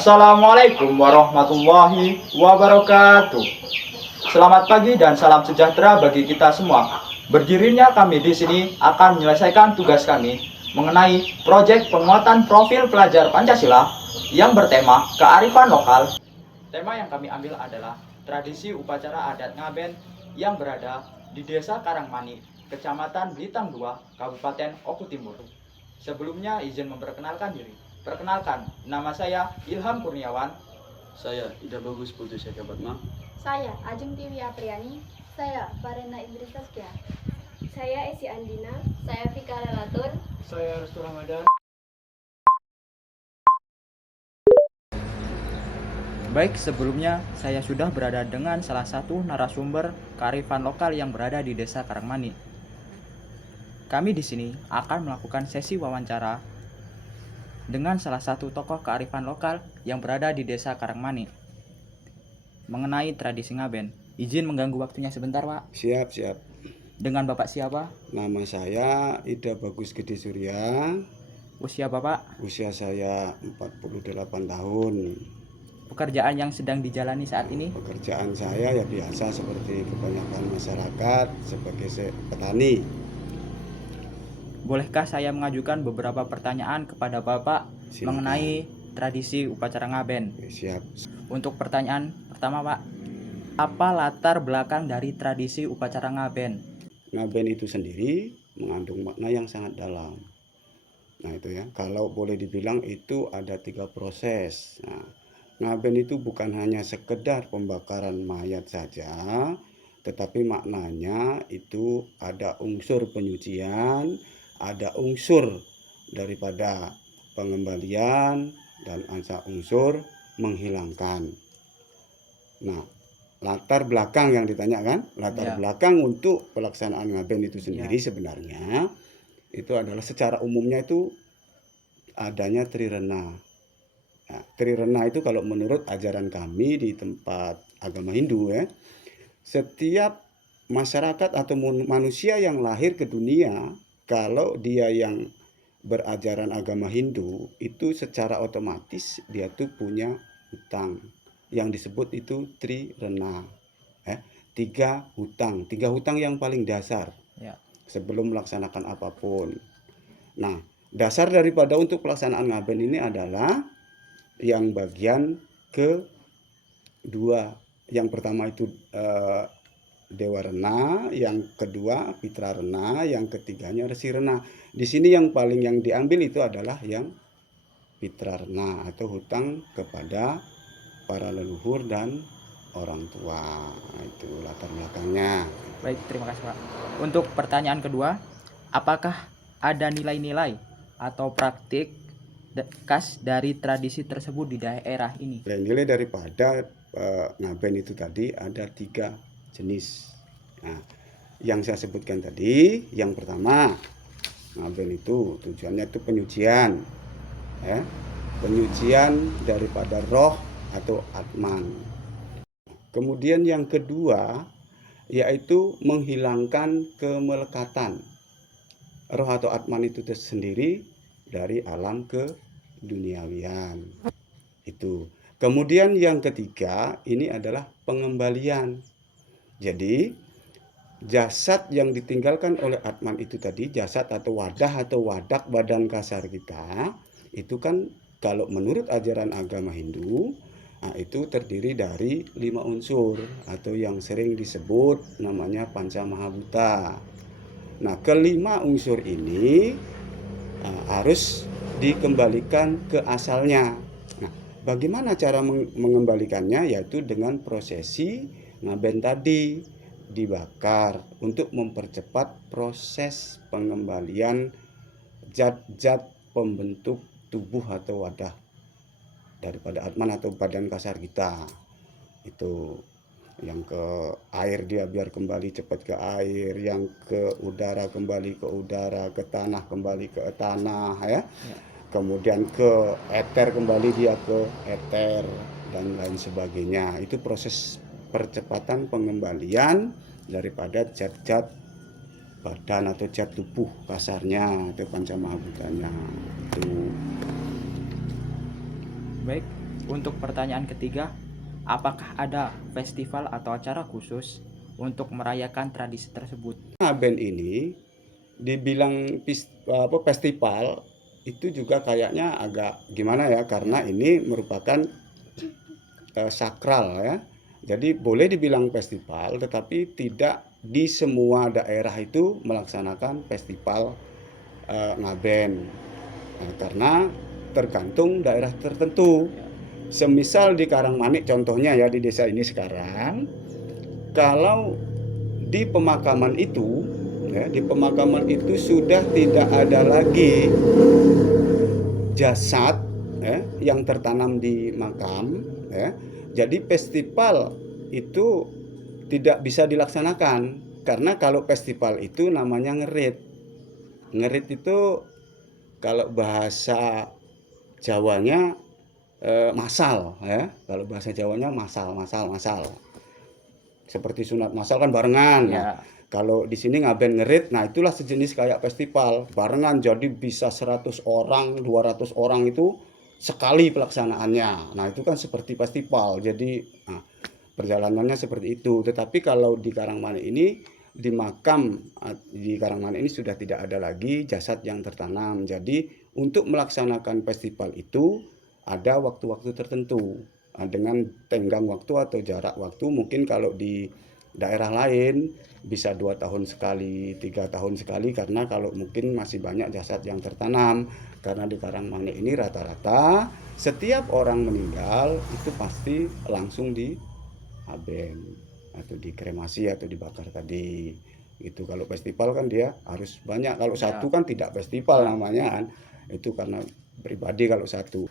Assalamualaikum warahmatullahi wabarakatuh. Selamat pagi dan salam sejahtera bagi kita semua. Berdirinya kami di sini akan menyelesaikan tugas kami mengenai proyek penguatan profil pelajar Pancasila yang bertema kearifan lokal. Tema yang kami ambil adalah tradisi upacara adat Ngaben yang berada di Desa Karangmani, Kecamatan Blitang 2, Kabupaten Oku Timur. Sebelumnya izin memperkenalkan diri. Perkenalkan, nama saya Ilham Kurniawan. Saya Ida Bagus Putri Seka Batma. Saya Ajeng Tiwi Apriani. Saya Farena Idris Taskia. Saya Esi Andina. Saya Vika Relatur. Saya Restu Ramadan. Baik, sebelumnya saya sudah berada dengan salah satu narasumber kearifan lokal yang berada di Desa Karangmani. Kami di sini akan melakukan sesi wawancara dengan salah satu tokoh kearifan lokal yang berada di Desa Karangmani mengenai tradisi Ngaben. Izin mengganggu waktunya sebentar, Pak. Siap. Dengan Bapak siapa? Nama saya Ida Bagus Gede Surya. Usia Bapak? Usia saya 48 tahun. Pekerjaan yang sedang dijalani saat ini? Pekerjaan saya ya biasa seperti kebanyakan masyarakat sebagai petani. Bolehkah saya mengajukan beberapa pertanyaan kepada Bapak Silakan. mengenai tradisi upacara Ngaben? Siap. Untuk pertanyaan pertama, Pak, apa latar belakang dari tradisi upacara Ngaben? Ngaben itu sendiri mengandung makna yang sangat dalam. Nah itu ya, kalau boleh dibilang itu ada 3 proses. Nah, Ngaben itu bukan hanya sekedar pembakaran mayat saja, tetapi maknanya itu ada unsur penyucian, ada unsur daripada pengembalian, dan ada unsur menghilangkan. Nah, latar belakang yang ditanyakan, latar belakang untuk pelaksanaan Ngaben itu sendiri sebenarnya itu adalah secara umumnya itu adanya Trirena. Nah, Trirena itu kalau menurut ajaran kami di tempat agama Hindu ya, setiap masyarakat atau manusia yang lahir ke dunia, kalau dia yang berajaran agama Hindu itu secara otomatis dia tuh punya hutang yang disebut itu Trirena. 3 hutang yang paling dasar sebelum melaksanakan apapun. Nah, dasar daripada untuk pelaksanaan Ngaben ini adalah yang bagian kedua. Yang pertama itu Dewa Rena, yang kedua Pitra Rena, yang ketiganya Resi Rena. Di sini yang paling yang diambil itu adalah yang Pitra Rena atau hutang kepada para leluhur dan orang tua. Itu latar belakangnya. Baik, terima kasih, Pak. Untuk pertanyaan kedua, apakah ada nilai-nilai atau praktik khas dari tradisi tersebut di daerah ini? Nilai daripada Ngaben itu tadi ada 3 jenis. Nah, yang saya sebutkan tadi, yang pertama, Ngaben itu tujuannya itu penyucian, penyucian daripada roh atau atman. Kemudian yang kedua, yaitu menghilangkan kemelekatan roh atau atman itu sendiri dari alam ke duniawian. Itu. Kemudian yang ketiga, ini adalah pengembalian. Jadi jasad yang ditinggalkan oleh atman itu tadi, jasad atau wadak badan kasar kita, itu kan kalau menurut ajaran agama Hindu, nah itu terdiri dari 5 unsur atau yang sering disebut namanya Panca Mahabhuta. Nah, kelima unsur ini harus dikembalikan ke asalnya. Nah, bagaimana cara mengembalikannya? Yaitu dengan prosesi Ngaben tadi, dibakar untuk mempercepat proses pengembalian zat-zat pembentuk tubuh atau wadah daripada atman atau badan kasar kita. Itu yang ke air dia biar kembali cepat ke air, yang ke udara kembali ke udara, ke tanah kembali ke tanah ya. Kemudian ke eter kembali dia ke eter dan lain sebagainya. Itu proses percepatan pengembalian daripada zat-zat badan atau zat tubuh kasarnya atau panca mahabhutanya. Itu. Baik, Untuk pertanyaan ketiga, apakah ada festival atau acara khusus untuk merayakan tradisi tersebut? Ngaben ini dibilang festival itu juga kayaknya agak gimana ya, karena ini merupakan sakral ya. Jadi boleh dibilang festival, tetapi tidak di semua daerah itu melaksanakan festival ngaben. Nah, karena tergantung daerah tertentu. Semisal di Karangmanik contohnya ya, di desa ini sekarang, kalau di pemakaman itu ya, di pemakaman itu sudah tidak ada lagi jasad ya, yang tertanam di makam ya. Jadi festival itu tidak bisa dilaksanakan, karena kalau festival itu namanya ngerit. Ngerit itu kalau bahasa Jawanya masal ya. Kalau bahasa Jawanya masal. Seperti sunat masal kan barengan. Nah, Ya, kalau di sini ngaben ngerit, nah itulah sejenis kayak festival barengan, jadi bisa 100 orang, 200 orang itu sekali pelaksanaannya. Nah, itu kan seperti festival. Jadi nah, perjalanannya seperti itu. Tetapi kalau di Karangmanik ini, di makam di Karangmanik ini sudah tidak ada lagi jasad yang tertanam. Jadi untuk melaksanakan festival itu ada waktu-waktu tertentu dengan tenggang waktu atau jarak waktu. Mungkin kalau di daerah lain bisa 2 tahun sekali, 3 tahun sekali, karena kalau mungkin masih banyak jasad yang tertanam. Karena di Karangmanik ini rata-rata setiap orang meninggal itu pasti langsung di aben atau dikremasi atau dibakar tadi. Itu kalau festival kan dia harus banyak. Kalau satu kan tidak festival namanya kan. Itu karena pribadi kalau satu.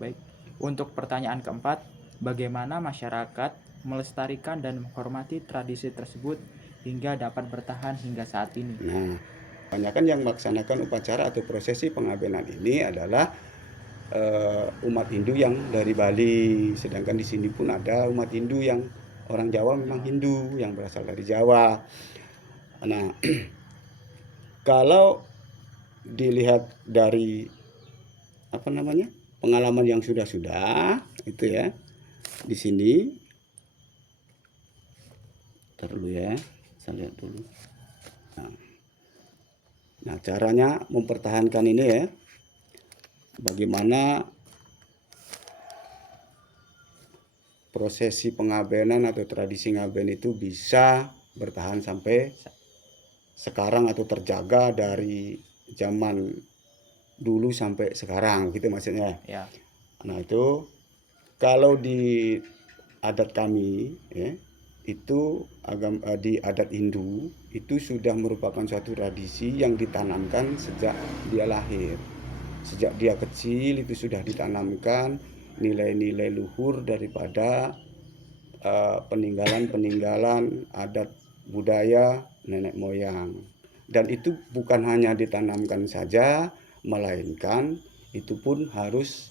baik. Untuk pertanyaan keempat, bagaimana masyarakat melestarikan dan menghormati tradisi tersebut hingga dapat bertahan hingga saat ini? Nah, kebanyakan yang melaksanakan upacara atau prosesi pengabenan ini adalah umat Hindu yang dari Bali. Sedangkan di sini pun ada umat Hindu yang orang Jawa, memang Hindu yang berasal dari Jawa. Nah, kalau dilihat dari pengalaman yang sudah itu ya, di sini dulu ya, saya lihat dulu. Nah, caranya mempertahankan ini ya, bagaimana prosesi pengabenan atau tradisi ngaben itu bisa bertahan sampai sekarang atau terjaga dari zaman dulu sampai sekarang, gitu maksudnya. Ya, Nah, itu kalau di adat kami ya, itu di adat Hindu itu sudah merupakan suatu tradisi yang ditanamkan sejak dia lahir. Sejak dia kecil itu sudah ditanamkan nilai-nilai luhur daripada peninggalan adat budaya nenek moyang. Dan itu bukan hanya ditanamkan saja, melainkan itu pun harus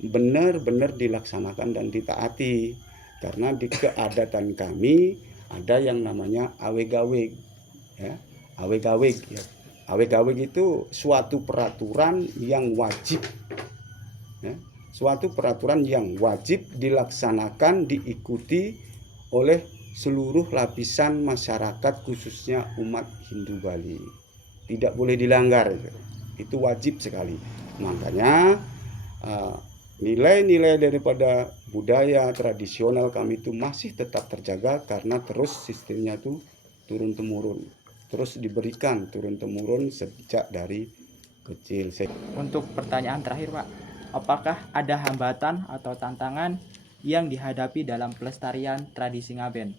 benar-benar dilaksanakan dan ditaati. Karena di keadatan kami ada yang namanya aweg-aweg ya. Aweg-aweg ya. Aweg-aweg itu suatu peraturan yang wajib ya. Suatu peraturan yang wajib dilaksanakan, diikuti oleh seluruh lapisan masyarakat, khususnya umat Hindu Bali. Tidak boleh dilanggar, itu wajib sekali. Makanya nilai-nilai daripada budaya tradisional kami itu masih tetap terjaga, karena terus sistemnya itu turun-temurun, terus diberikan turun-temurun sejak dari kecil. untuk pertanyaan terakhir, Pak, apakah ada hambatan atau tantangan yang dihadapi dalam pelestarian tradisi ngaben?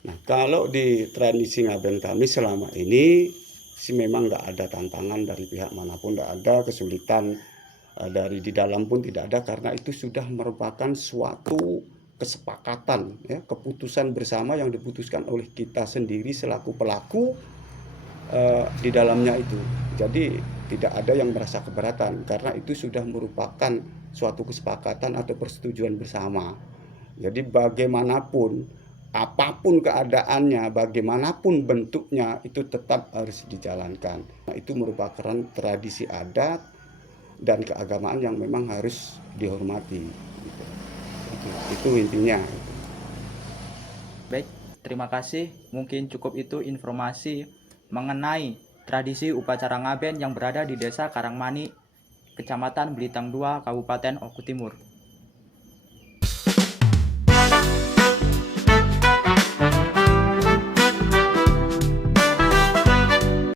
Nah, kalau di tradisi ngaben kami selama ini sih memang nggak ada tantangan dari pihak manapun, nggak ada kesulitan dari di dalam pun tidak ada, karena itu sudah merupakan suatu kesepakatan ya, keputusan bersama yang diputuskan oleh kita sendiri selaku pelaku di dalamnya itu. Jadi tidak ada yang merasa keberatan, karena itu sudah merupakan suatu kesepakatan atau persetujuan bersama. Jadi bagaimanapun, apapun keadaannya, bagaimanapun bentuknya, itu tetap harus dijalankan. Nah, itu merupakan tradisi adat dan keagamaan yang memang harus dihormati. Gitu. Itu intinya. Baik, terima kasih. Mungkin cukup itu informasi mengenai tradisi upacara ngaben yang berada di Desa Karangmani, Kecamatan Belitang II, Kabupaten Oku Timur.